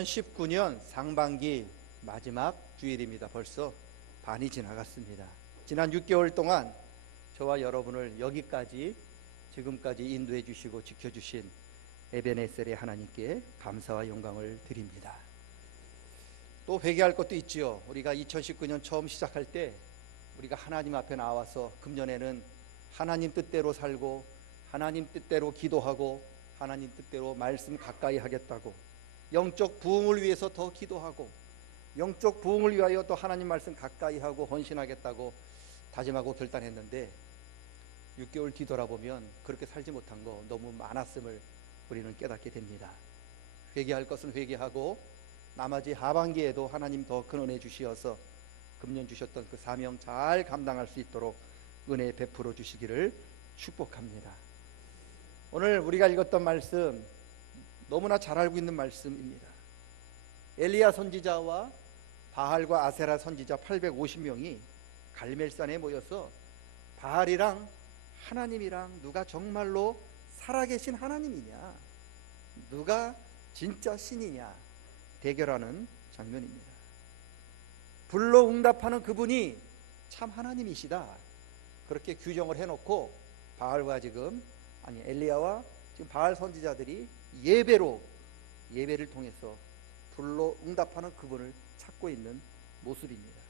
2019년 상반기 마지막 주일입니다. 벌써 반이 지나갔습니다. 지난 6개월 동안 저와 여러분을 여기까지 지금까지 인도해 주시고 지켜주신 에베네셀의 하나님께 감사와 영광을 드립니다. 또 회개할 것도 있지요. 우리가 2019년 처음 시작할 때 우리가 하나님 앞에 나와서 금년에는 하나님 뜻대로 살고 하나님 뜻대로 기도하고 하나님 뜻대로 말씀 가까이 하겠다고, 영적 부흥을 위해서 더 기도하고 영적 부흥을 위하여 또 하나님 말씀 가까이 하고 헌신하겠다고 다짐하고 결단했는데 6개월 뒤돌아보면 그렇게 살지 못한 거 너무 많았음을 우리는 깨닫게 됩니다. 회개할 것은 회개하고 나머지 하반기에도 하나님 더 큰 은혜 주시어서 금년 주셨던 그 사명 잘 감당할 수 있도록 은혜 베풀어 주시기를 축복합니다. 오늘 우리가 읽었던 말씀 너무나 잘 알고 있는 말씀입니다. 엘리야 선지자와 바알과 아세라 선지자 850명이 갈멜산에 모여서 바알이랑 하나님이랑 누가 정말로 살아계신 하나님이냐, 누가 진짜 신이냐 대결하는 장면입니다. 불로 응답하는 그분이 참 하나님이시다, 그렇게 규정을 해놓고 바알과 엘리야와 지금 바알 선지자들이 예배를 통해서 불로 응답하는 그분을 찾고 있는 모습입니다.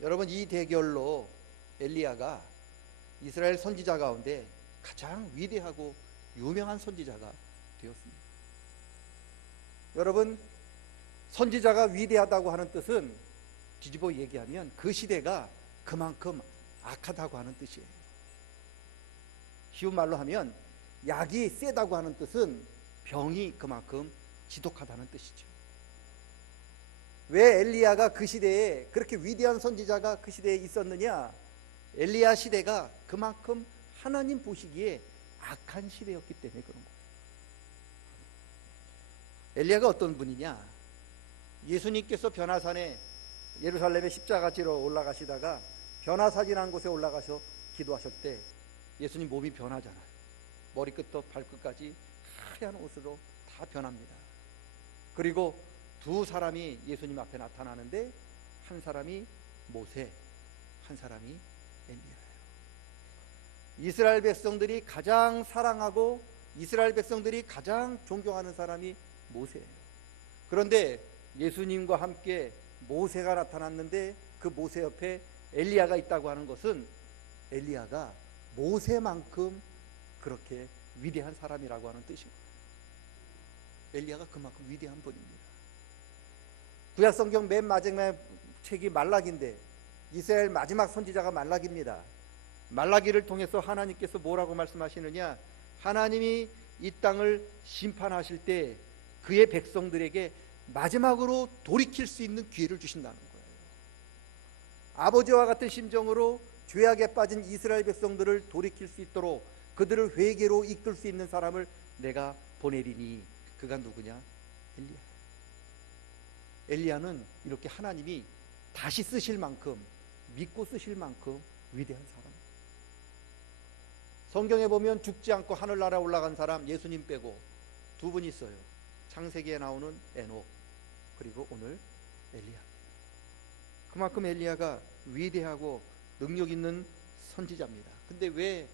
여러분, 이 대결로 엘리야가 이스라엘 선지자 가운데 가장 위대하고 유명한 선지자가 되었습니다. 여러분, 선지자가 위대하다고 하는 뜻은 뒤집어 얘기하면 그 시대가 그만큼 악하다고 하는 뜻이에요. 쉬운 말로 하면 약이 세다고 하는 뜻은 병이 그만큼 지독하다는 뜻이죠. 왜 엘리야가 그 시대에 그렇게 위대한 선지자가 그 시대에 있었느냐? 엘리야 시대가 그만큼 하나님 보시기에 악한 시대였기 때문에 그런 거예요. 엘리야가 어떤 분이냐? 예수님께서 변화산에 예루살렘의 십자가 지러 올라가시다가 변화산이라는 곳에 올라가서 기도하실 때 예수님 몸이 변하잖아요. 머리끝부터 발끝까지 하얀 옷으로 다 변합니다. 그리고 두 사람이 예수님 앞에 나타나는데 한 사람이 모세, 한 사람이 엘리야예요. 이스라엘 백성들이 가장 사랑하고 이스라엘 백성들이 가장 존경하는 사람이 모세예요. 그런데 예수님과 함께 모세가 나타났는데 그 모세 옆에 엘리야가 있다고 하는 것은 엘리야가 모세만큼 그렇게 위대한 사람이라고 하는 뜻입니다. 엘리야가 그만큼 위대한 분입니다. 구약성경 맨 마지막 책이 말라기인데 이스라엘 마지막 선지자가 말라기입니다. 말라기를 통해서 하나님께서 뭐라고 말씀하시느냐? 하나님이 이 땅을 심판하실 때 그의 백성들에게 마지막으로 돌이킬 수 있는 기회를 주신다는 거예요. 아버지와 같은 심정으로 죄악에 빠진 이스라엘 백성들을 돌이킬 수 있도록 그들을 회개로 이끌 수 있는 사람을 내가 보내리니 그가 누구냐? 엘리야. 엘리야는 이렇게 하나님이 다시 쓰실 만큼, 믿고 쓰실 만큼 위대한 사람. 성경에 보면 죽지 않고 하늘나라에 올라간 사람 예수님 빼고 두 분 있어요. 창세기에 나오는 에녹, 그리고 오늘 엘리야. 그만큼 엘리야가 위대하고 능력 있는 선지자입니다. 근데 왜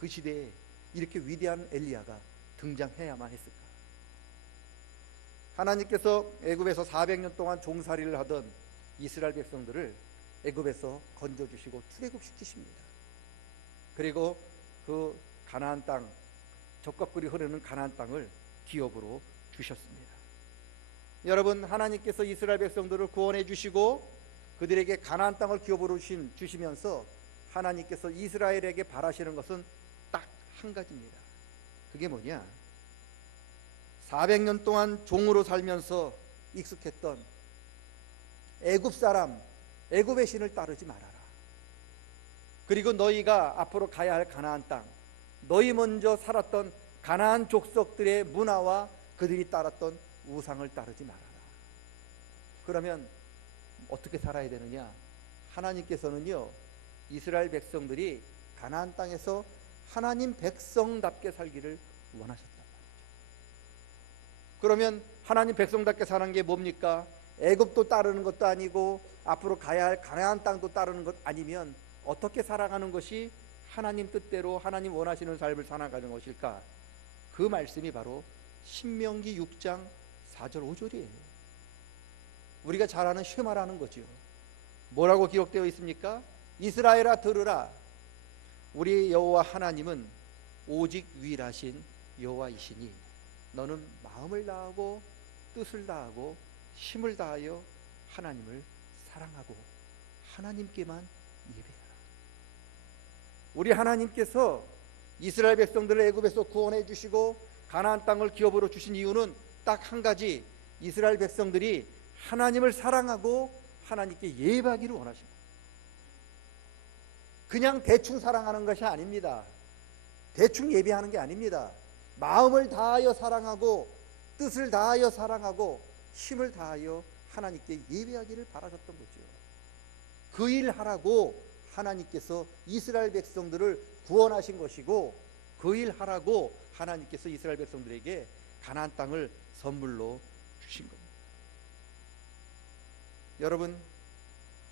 그 시대에 이렇게 위대한 엘리야가 등장해야만 했을까? 하나님께서 애굽에서 400년 동안 종살이를 하던 이스라엘 백성들을 애굽에서 건져주시고 출애굽시키십니다. 그리고 그 가나안 땅, 적과 꿀이 흐르는 가나안 땅을 기업으로 주셨습니다. 여러분, 하나님께서 이스라엘 백성들을 구원해 주시고 그들에게 가나안 땅을 기업으로 주시면서 하나님께서 이스라엘에게 바라시는 것은 딱 한 가지입니다. 그게 뭐냐? 400년 동안 종으로 살면서 익숙했던 애굽 사람, 애굽의 신을 따르지 말아라. 그리고 너희가 앞으로 가야 할 가나안 땅, 너희 먼저 살았던 가나안 족속들의 문화와 그들이 따랐던 우상을 따르지 말아라. 그러면 어떻게 살아야 되느냐? 하나님께서는요, 이스라엘 백성들이 가나안 땅에서 하나님 백성답게 살기를 원하셨단 말이죠. 그러면 하나님 백성답게 사는 게 뭡니까? 애굽도 따르는 것도 아니고 앞으로 가야 할 가나안 땅도 따르는 것 아니면 어떻게 살아가는 것이 하나님 뜻대로 하나님 원하시는 삶을 살아가는 것일까? 그 말씀이 바로 신명기 6장 4절 5절이에요. 우리가 잘 아는 쉐마라는 거죠. 뭐라고 기록되어 있습니까? 이스라엘아 들으라. 우리 여호와 하나님은 오직 유일하신 여호와이시니 너는 마음을 다하고 뜻을 다하고 힘을 다하여 하나님을 사랑하고 하나님께만 예배하라. 우리 하나님께서 이스라엘 백성들을 애굽에서 구원해 주시고 가나안 땅을 기업으로 주신 이유는 딱 한 가지, 이스라엘 백성들이 하나님을 사랑하고 하나님께 예배하기를 원하십니다. 그냥 대충 사랑하는 것이 아닙니다. 대충 예배하는 게 아닙니다. 마음을 다하여 사랑하고 뜻을 다하여 사랑하고 힘을 다하여 하나님께 예배하기를 바라셨던 거죠. 그 일 하라고 하나님께서 이스라엘 백성들을 구원하신 것이고, 그 일 하라고 하나님께서 이스라엘 백성들에게 가나안 땅을 선물로 주신 겁니다. 여러분,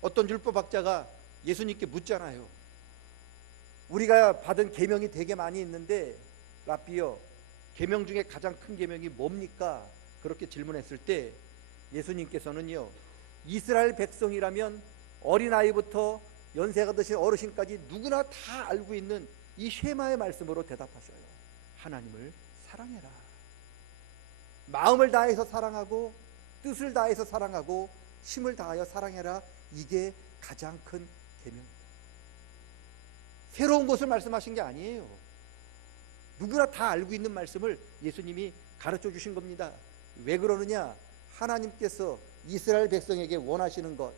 어떤 율법학자가 예수님께 묻잖아요. 우리가 받은 계명이 되게 많이 있는데 랍비여, 계명 중에 가장 큰 계명이 뭡니까? 그렇게 질문했을 때 예수님께서는요, 이스라엘 백성이라면 어린아이부터 연세가 드신 어르신까지 누구나 다 알고 있는 이 쉐마의 말씀으로 대답하셔요. 하나님을 사랑해라. 마음을 다해서 사랑하고 뜻을 다해서 사랑하고 힘을 다하여 사랑해라. 이게 가장 큰 계명입니다. 새로운 것을 말씀하신 게 아니에요. 누구나 다 알고 있는 말씀을 예수님이 가르쳐 주신 겁니다. 왜 그러느냐? 하나님께서 이스라엘 백성에게 원하시는 것,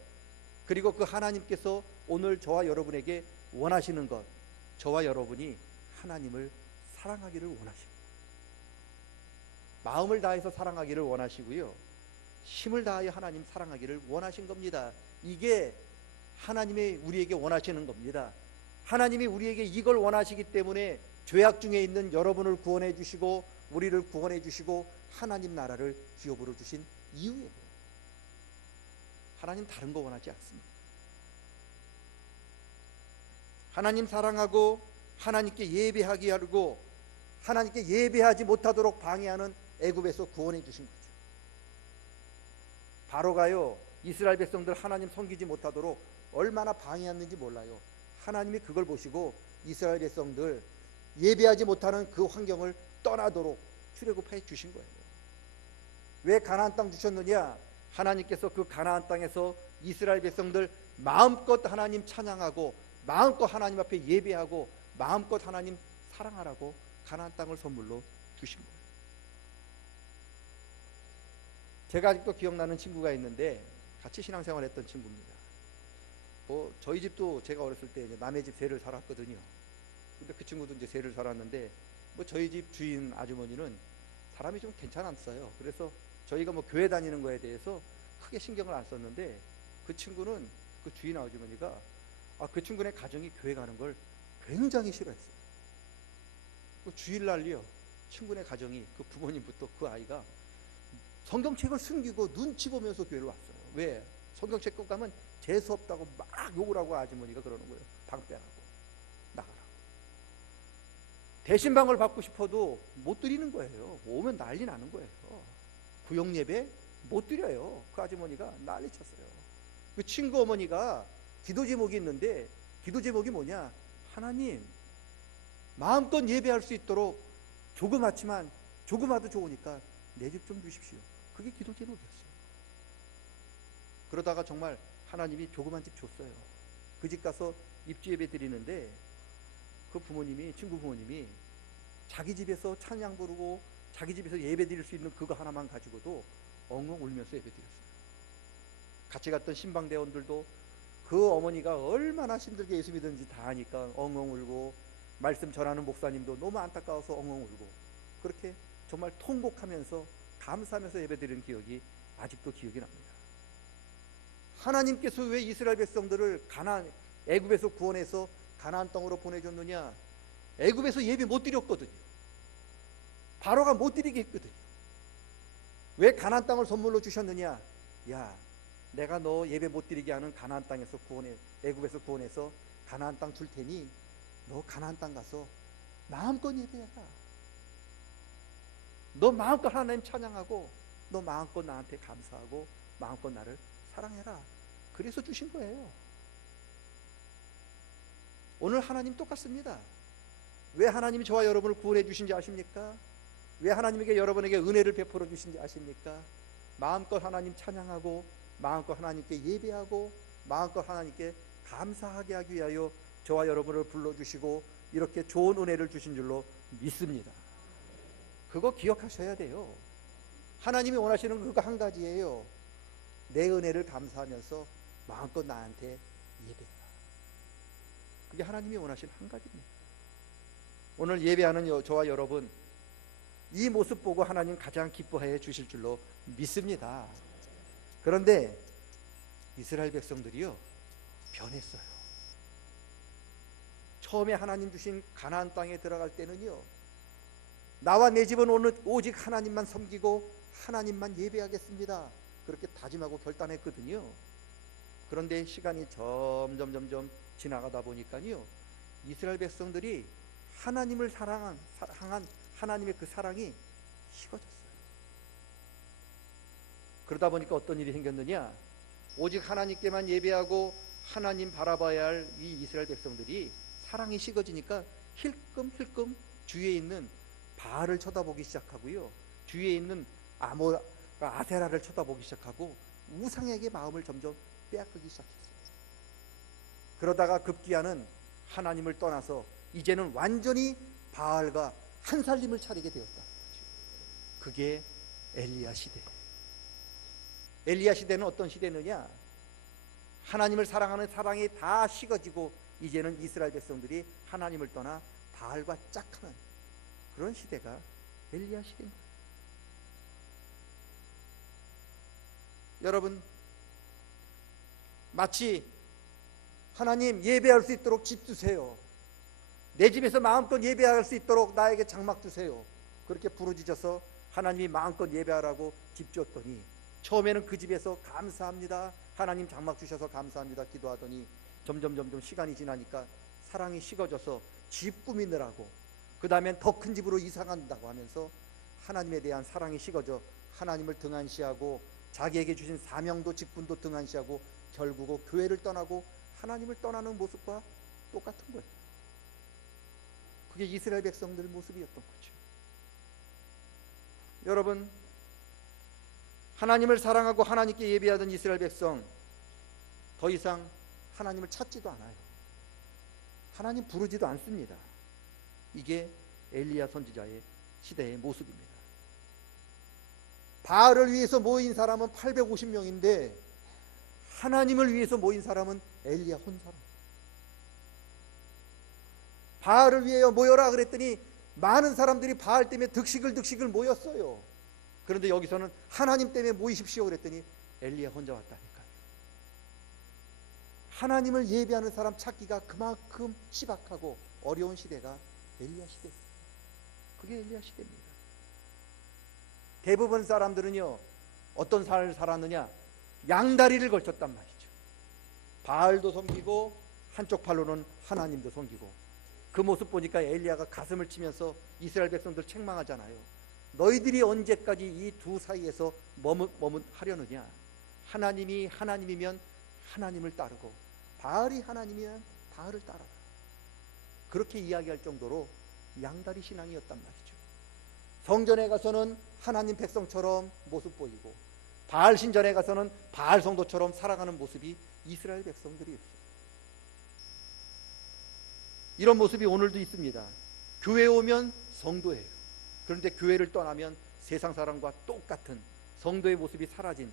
그리고 그 하나님께서 오늘 저와 여러분에게 원하시는 것, 저와 여러분이 하나님을 사랑하기를 원하십니다. 마음을 다해서 사랑하기를 원하시고요, 힘을 다하여 하나님 사랑하기를 원하신 겁니다. 이게 하나님이 우리에게 원하시는 겁니다. 하나님이 우리에게 이걸 원하시기 때문에 죄악 중에 있는 여러분을 구원해 주시고 우리를 구원해 주시고 하나님 나라를 기업으로 주신 이유예요. 하나님 다른 거 원하지 않습니다. 하나님 사랑하고 하나님께 예배하게 하고 하나님께 예배하지 못하도록 방해하는 애굽에서 구원해 주신 거죠. 바로가요, 이스라엘 백성들 하나님 섬기지 못하도록 얼마나 방해했는지 몰라요. 하나님이 그걸 보시고 이스라엘 백성들 예배하지 못하는 그 환경을 떠나도록 출애굽해 주신 거예요. 왜 가나안 땅 주셨느냐? 하나님께서 그 가나안 땅에서 이스라엘 백성들 마음껏 하나님 찬양하고 마음껏 하나님 앞에 예배하고 마음껏 하나님 사랑하라고 가나안 땅을 선물로 주신 거예요. 제가 아직도 기억나는 친구가 있는데 같이 신앙생활 했던 친구입니다. 저희 집도 제가 어렸을 때 이제 남의 집 세를 살았거든요. 근데 그 친구도 이제 세를 살았는데 저희 집 주인 아주머니는 사람이 좀 괜찮았어요. 그래서 저희가 교회 다니는 거에 대해서 크게 신경을 안 썼는데 그 친구는 그 주인 아주머니가 그 친구네 가정이 교회 가는 걸 굉장히 싫어했어요. 그 주일날요, 친구네 가정이 그 부모님부터 그 아이가 성경책을 숨기고 눈치 보면서 교회를 왔어요. 왜? 성경책 꼭 가면 재수 없다고 막 욕을 하고 아주머니가 그러는 거예요. 방 빼라고, 나가라고. 대신방을 받고 싶어도 못 드리는 거예요. 오면 난리 나는 거예요. 구역 예배 못 드려요. 그 아주머니가 난리 쳤어요. 그 친구 어머니가 기도 제목이 있는데 기도 제목이 뭐냐? 하나님, 마음껏 예배할 수 있도록 조그맣지만 조그마도 좋으니까 내 집 좀 주십시오. 그게 기도 제목이었어요. 그러다가 정말 하나님이 조그만 집 줬어요. 그 집 가서 입주 예배 드리는데 그 부모님이, 친구 부모님이 자기 집에서 찬양 부르고 자기 집에서 예배 드릴 수 있는 그거 하나만 가지고도 엉엉 울면서 예배 드렸어요. 같이 갔던 신방대원들도 그 어머니가 얼마나 힘들게 예수 믿는지 다 아니까 엉엉 울고, 말씀 전하는 목사님도 너무 안타까워서 엉엉 울고, 그렇게 정말 통곡하면서 감사하면서 예배드리는 기억이 아직도 기억이 납니다. 하나님께서 왜 이스라엘 백성들을 애굽에서 구원해서 가나안 땅으로 보내줬느냐? 애굽에서 예배 못 드렸거든요. 바로가 못 드리게 했거든요. 왜 가나안 땅을 선물로 주셨느냐? 야, 내가 너 예배 못 드리게 하는 가나안 땅에서 구원해, 애굽에서 구원해서 가나안 땅 줄 테니 너 가나안 땅 가서 마음껏 예배해라. 너 마음껏 하나님 찬양하고 너 마음껏 나한테 감사하고 마음껏 나를 사랑해라. 그래서 주신 거예요. 오늘 하나님 똑같습니다. 왜 하나님이 저와 여러분을 구원해 주신지 아십니까? 왜 하나님에게 여러분에게 은혜를 베풀어 주신지 아십니까? 마음껏 하나님 찬양하고 마음껏 하나님께 예배하고 마음껏 하나님께 감사하게 하기 위하여 저와 여러분을 불러주시고 이렇게 좋은 은혜를 주신 줄로 믿습니다. 그거 기억하셔야 돼요. 하나님이 원하시는 그거 한 가지예요. 내 은혜를 감사하면서 마음껏 나한테 예배해라. 그게 하나님이 원하시는 한 가지입니다. 오늘 예배하는 저와 여러분, 이 모습 보고 하나님 가장 기뻐해 주실 줄로 믿습니다. 그런데 이스라엘 백성들이요, 변했어요. 처음에 하나님 주신 가나안 땅에 들어갈 때는요, 나와 내 집은 오직 하나님만 섬기고 하나님만 예배하겠습니다, 그렇게 다짐하고 결단했거든요. 그런데 시간이 점점 지나가다 보니까요, 이스라엘 백성들이 하나님을 향한 하나님의 그 사랑이 식어졌어요. 그러다 보니까 어떤 일이 생겼느냐? 오직 하나님께만 예배하고 하나님 바라봐야 할 이 이스라엘 백성들이 사랑이 식어지니까 힐끔힐끔 주위에 있는 바알을 쳐다보기 시작하고요, 주위에 있는 아세라를 쳐다보기 시작하고 우상에게 마음을 점점 빼앗기기 시작했어요. 그러다가 급기야는 하나님을 떠나서 이제는 완전히 바알과 한살림을 차리게 되었다는 거죠. 그게 엘리야 시대. 엘리야 시대는 어떤 시대느냐? 하나님을 사랑하는 사랑이 다 식어지고 이제는 이스라엘 백성들이 하나님을 떠나 바알과 짝하는 그런 시대가 엘리야 시대입니다. 여러분, 마치 하나님 예배할 수 있도록 집 주세요, 내 집에서 마음껏 예배할 수 있도록 나에게 장막 주세요, 그렇게 부르짖어서 하나님이 마음껏 예배하라고 집 줬더니 처음에는 그 집에서 감사합니다, 하나님 장막 주셔서 감사합니다 기도하더니 점점 시간이 지나니까 사랑이 식어져서 집 꾸미느라고, 그 다음엔 더 큰 집으로 이사 간다고 하면서 하나님에 대한 사랑이 식어져 하나님을 등한시하고 자기에게 주신 사명도 직분도 등한시하고 결국은 교회를 떠나고 하나님을 떠나는 모습과 똑같은 거예요. 그게 이스라엘 백성들 모습이었던 거죠. 여러분, 하나님을 사랑하고 하나님께 예배하던 이스라엘 백성, 더 이상 하나님을 찾지도 않아요. 하나님 부르지도 않습니다. 이게 엘리야 선지자의 시대의 모습입니다. 바알을 위해서 모인 사람은 850명인데 하나님을 위해서 모인 사람은 엘리야 혼자라. 바알을 위하여 모여라 그랬더니 많은 사람들이 바알 때문에 득식을 모였어요. 그런데 여기서는 하나님 때문에 모이십시오 그랬더니 엘리야 혼자 왔다니까요. 하나님을 예배하는 사람 찾기가 그만큼 시박하고 어려운 시대가 엘리야 시대입니다. 그게 엘리야 시대입니다. 대부분 사람들은요, 어떤 삶을 살았느냐? 양다리를 걸쳤단 말이죠. 바알도 섬기고 한쪽 팔로는 하나님도 섬기고. 그 모습 보니까 엘리야가 가슴을 치면서 이스라엘 백성들 책망하잖아요. 너희들이 언제까지 이 두 사이에서 하려느냐? 하나님이 하나님이면 하나님을 따르고 바알이 하나님이면 바알을 따라라. 그렇게 이야기할 정도로 양다리 신앙이었단 말이죠. 성전에 가서는 하나님 백성처럼 모습 보이고 바알 신전에 가서는 바알 성도처럼 살아가는 모습이 이스라엘 백성들이었어요. 이런 모습이 오늘도 있습니다. 교회에 오면 성도예요. 그런데 교회를 떠나면 세상 사람과 똑같은 성도의 모습이 사라진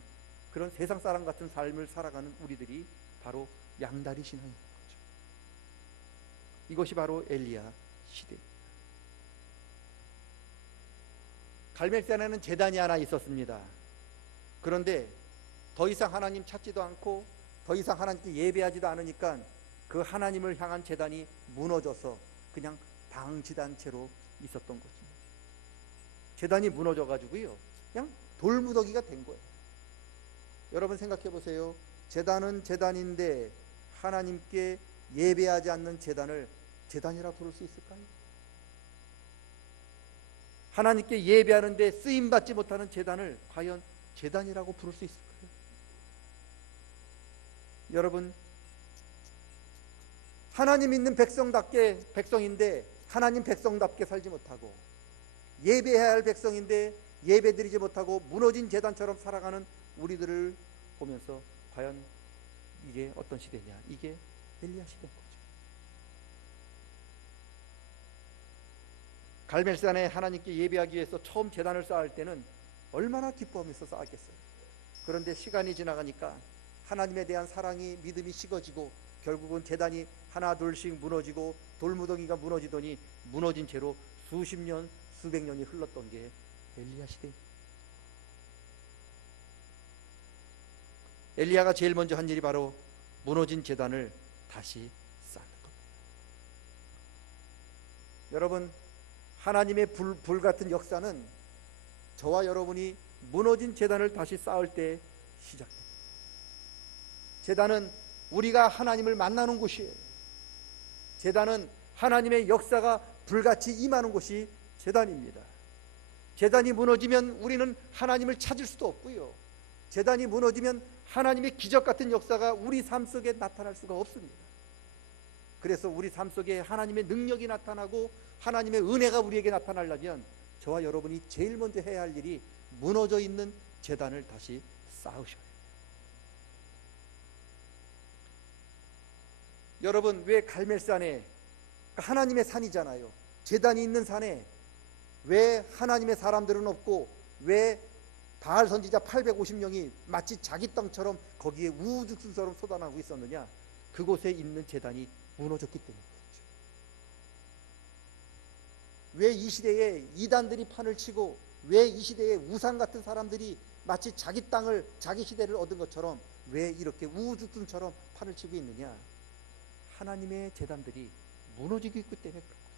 그런 세상 사람 같은 삶을 살아가는 우리들이 바로 양다리 신앙인 거죠. 이것이 바로 엘리야 시대입니다. 갈멜산에는 제단이 하나 있었습니다. 그런데 더 이상 하나님 찾지도 않고 더 이상 하나님께 예배하지도 않으니까 그 하나님을 향한 제단이 무너져서 그냥 방치단 채로 있었던 것입니다. 제단이 무너져 가지고요, 그냥 돌무더기가 된 거예요. 여러분 생각해 보세요. 제단은 제단인데 하나님께 예배하지 않는 제단을 제단이라 부를 수 있을까요? 하나님께 예배하는데 쓰임받지 못하는 제단을 과연 제단이라고 부를 수 있을까요? 여러분, 하나님 있는 백성인데 하나님 백성답게 살지 못하고, 예배해야 할 백성인데 예배드리지 못하고 무너진 제단처럼 살아가는 우리들을 보면서 과연 이게 어떤 시대냐? 이게 엘리야 시대인 거죠. 갈멜산에 하나님께 예배하기 위해서 처음 제단을 쌓을 때는 얼마나 기뻐하면서 쌓았겠어요. 그런데 시간이 지나가니까 하나님에 대한 사랑이, 믿음이 식어지고 결국은 제단이 하나 둘씩 무너지고 돌무더기가 무너지더니 무너진 채로 수십 년, 수백 년이 흘렀던 게 엘리야 시대입니다. 엘리야가 제일 먼저 한 일이 바로 무너진 제단을 다시 쌓는 겁니다. 여러분, 하나님의 불 같은 역사는 저와 여러분이 무너진 제단을 다시 쌓을 때 시작됩니다. 제단은 우리가 하나님을 만나는 곳이에요. 제단은 하나님의 역사가 불같이 임하는 곳이 제단입니다. 제단이 무너지면 우리는 하나님을 찾을 수도 없고요. 제단이 무너지면 하나님의 기적 같은 역사가 우리 삶 속에 나타날 수가 없습니다. 그래서 우리 삶 속에 하나님의 능력이 나타나고 하나님의 은혜가 우리에게 나타나려면 저와 여러분이 제일 먼저 해야 할 일이 무너져 있는 제단을 다시 쌓으셔야 해요. 여러분, 왜 갈멜산에, 하나님의 산이잖아요, 제단이 있는 산에 왜 하나님의 사람들은 없고 왜 바알 선지자 850명이 마치 자기 땅처럼 거기에 우후죽순처럼 쏟아나고 있었느냐? 그곳에 있는 제단이 무너졌기 때문이죠. 왜 이 시대에 이단들이 판을 치고 왜 이 시대에 우상 같은 사람들이 마치 자기 땅을, 자기 시대를 얻은 것처럼 왜 이렇게 우후죽순처럼 판을 치고 있느냐? 하나님의 제단들이 무너지고 있기 때문에 그런 거죠.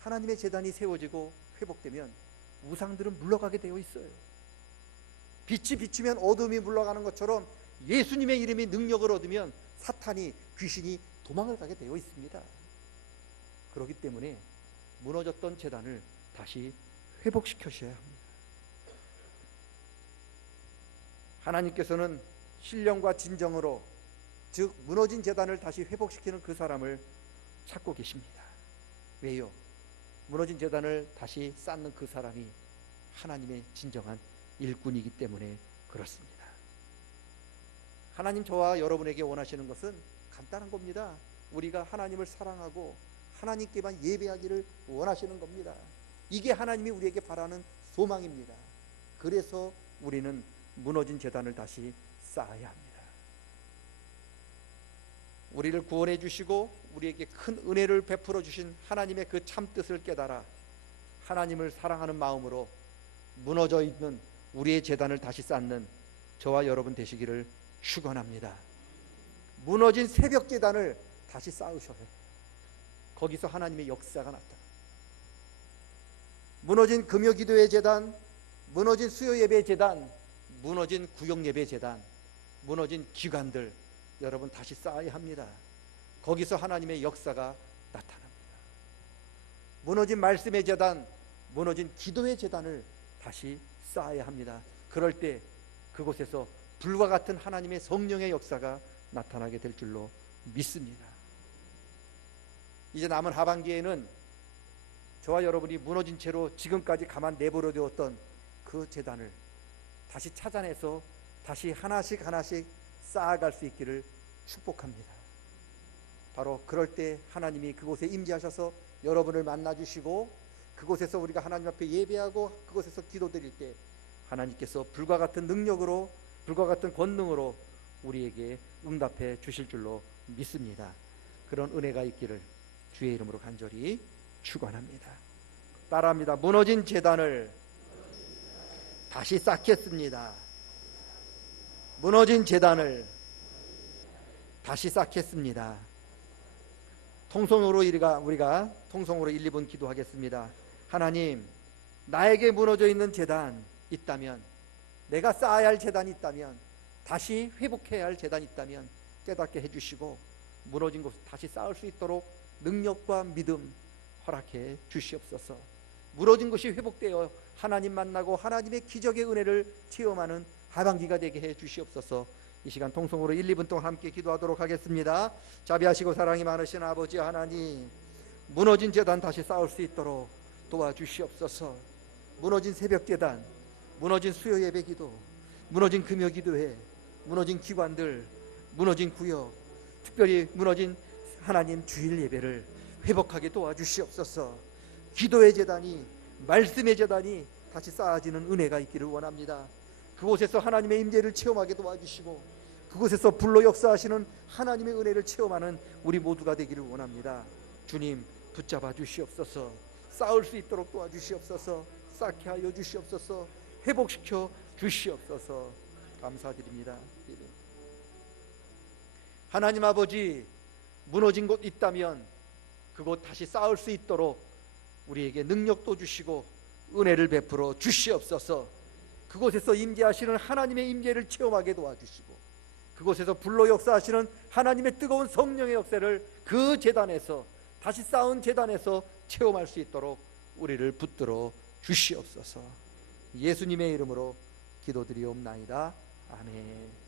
하나님의 제단이 세워지고 회복되면 우상들은 물러가게 되어 있어요. 빛이 비추면 어둠이 물러가는 것처럼 예수님의 이름이 능력을 얻으면 사탄이, 귀신이 도망을 가게 되어 있습니다. 그렇기 때문에 무너졌던 제단을 다시 회복시켜셔야 합니다. 하나님께서는 신령과 진정으로, 즉 무너진 제단을 다시 회복시키는 그 사람을 찾고 계십니다. 왜요? 무너진 제단을 다시 쌓는 그 사람이 하나님의 진정한 일꾼이기 때문에 그렇습니다. 하나님 저와 여러분에게 원하시는 것은 간단한 겁니다. 우리가 하나님을 사랑하고 하나님께만 예배하기를 원하시는 겁니다. 이게 하나님이 우리에게 바라는 소망입니다. 그래서 우리는 무너진 제단을 다시 쌓아야 합니다. 우리를 구원해 주시고 우리에게 큰 은혜를 베풀어 주신 하나님의 그 참뜻을 깨달아 하나님을 사랑하는 마음으로 무너져 있는 우리의 제단을 다시 쌓는 저와 여러분 되시기를 축원합니다. 무너진 새벽 제단을 다시 쌓으셔야 해요. 거기서 하나님의 역사가 나타납니다. 무너진 금요 기도의 제단, 무너진 수요 예배 제단, 무너진 구역 예배 제단, 무너진 기관들 여러분 다시 쌓아야 합니다. 거기서 하나님의 역사가 나타납니다. 무너진 말씀의 제단, 무너진 기도의 제단을 다시 쌓아야 합니다. 그럴 때 그곳에서 불과 같은 하나님의 성령의 역사가 나타나게 될 줄로 믿습니다. 이제 남은 하반기에는 저와 여러분이 무너진 채로 지금까지 가만 내버려 두었던 그 제단을 다시 찾아내서 다시 하나씩 하나씩 쌓아갈 수 있기를 축복합니다. 바로 그럴 때 하나님이 그곳에 임재하셔서 여러분을 만나주시고 그곳에서 우리가 하나님 앞에 예배하고 그곳에서 기도드릴 때 하나님께서 불과 같은 능력으로, 불과 같은 권능으로 우리에게 응답해 주실 줄로 믿습니다. 그런 은혜가 있기를 주의 이름으로 간절히 축원합니다. 따라합니다. 무너진 제단을 다시 쌓겠습니다. 무너진 제단을 다시 쌓겠습니다. 통성으로 우리가 통성으로 1, 2분 기도하겠습니다. 하나님, 나에게 무너져 있는 재단 있다면, 내가 쌓아야 할 재단이 있다면, 다시 회복해야 할 재단이 있다면 깨닫게 해주시고, 무너진 곳 다시 쌓을 수 있도록 능력과 믿음 허락해 주시옵소서. 무너진 것이 회복되어 하나님 만나고 하나님의 기적의 은혜를 체험하는 하반기가 되게 해 주시옵소서. 이 시간 통성으로 1, 2분 동안 함께 기도하도록 하겠습니다. 자비하시고 사랑이 많으신 아버지 하나님, 무너진 재단 다시 쌓을 수 있도록 도와주시옵소서. 무너진 새벽 재단, 무너진 수요 예배 기도, 무너진 금요 기도회, 무너진 기관들, 무너진 구역, 특별히 무너진 하나님 주일 예배를 회복하게 도와주시옵소서. 기도의 재단이, 말씀의 재단이 다시 쌓아지는 은혜가 있기를 원합니다. 그곳에서 하나님의 임재를 체험하게 도와주시고, 그곳에서 불로 역사하시는 하나님의 은혜를 체험하는 우리 모두가 되기를 원합니다. 주님 붙잡아 주시옵소서. 쌓을 수 있도록 도와주시옵소서. 쌓게 하여 주시옵소서. 회복시켜 주시옵소서. 감사드립니다. 하나님 아버지, 무너진 곳 있다면 그곳 다시 쌓을 수 있도록 우리에게 능력도 주시고 은혜를 베풀어 주시옵소서. 그곳에서 임재하시는 하나님의 임재를 체험하게 도와주시고, 그곳에서 불로 역사하시는 하나님의 뜨거운 성령의 역사를 그 제단에서, 다시 쌓은 제단에서 체험할 수 있도록 우리를 붙들어 주시옵소서. 예수님의 이름으로 기도드리옵나이다. 아멘.